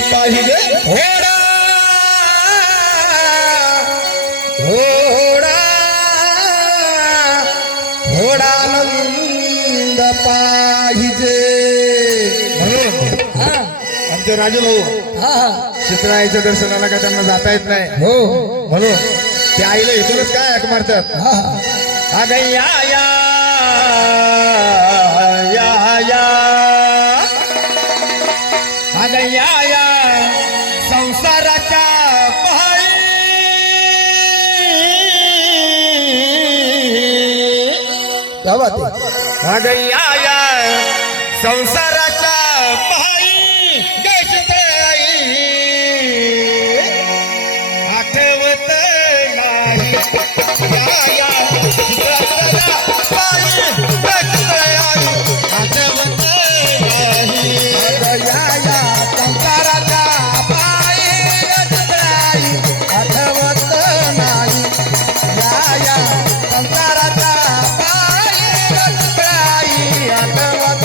पाहिजे घोडा घोडा घोडानंद पाहिजे म्हणून हा आमचे राजू भाऊ हा चित्राईच्या दर्शनाला काय त्यांना जाता येत नाही हो म्हणून त्या आईला इथूनच काय हाक मारतात हा अगं या या या या अगं या या संसाराच्या पहाडी क्या बात आहे अगं या या संसाराच्या पहाडी गशताई आठवत नाही या या संसाराच्या पहाडी गशताई आठवत नाही अगं या या संसाराच्या पायी गजराई आठवत नाही या या संसाराच्या पायी गजराई आठवत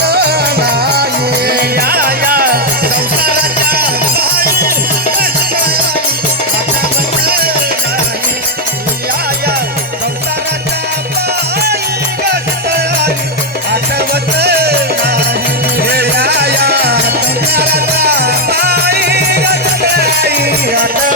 नाही या या संसाराच्या पहाडी गशताई आठवत नाही हे या या संसाराच्या पायी गजराई आठवत